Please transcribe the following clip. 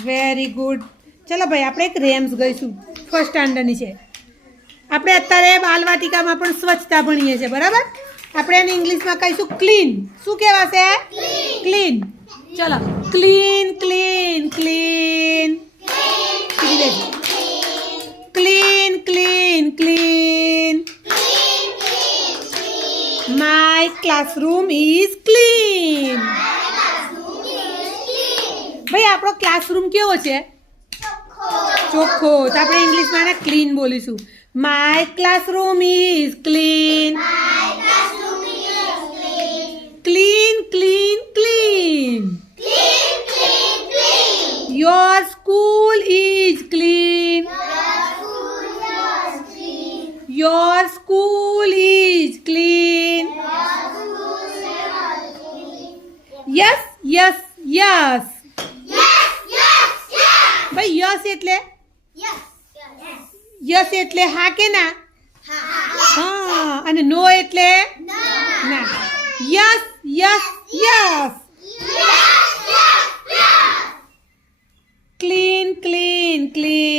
Very good. ચલો ભાઈ આપણે એક રેમ્સ ગઈશું, ફર્સ્ટ સ્ટાન્ડર્ડની છે. આપણે અત્યારે બાલવાટિકામાં પણ સ્વચ્છતા ભણીએ છીએ, બરાબર? આપણે એને ઇંગ્લિશમાં કહીશું ક્લીન. શું કહેવાશે? ક્લીન. ચલો, clean clean clean clean clean clean. My classroom is clean. ભાઈ આપણો ક્લાસરૂમ કેવો છે? ચોખ્ખો. તો આપણે ઇંગ્લિશમાં એને ક્લીન બોલીશું. My classroom is clean. Clean clean clean. Your school is clean. Your school is clean. Yes yes yes. ભાઈ યસ એટલે હા કે ના? હા. અને નો એટલે ના. Yes yes yes. Clean clean clean.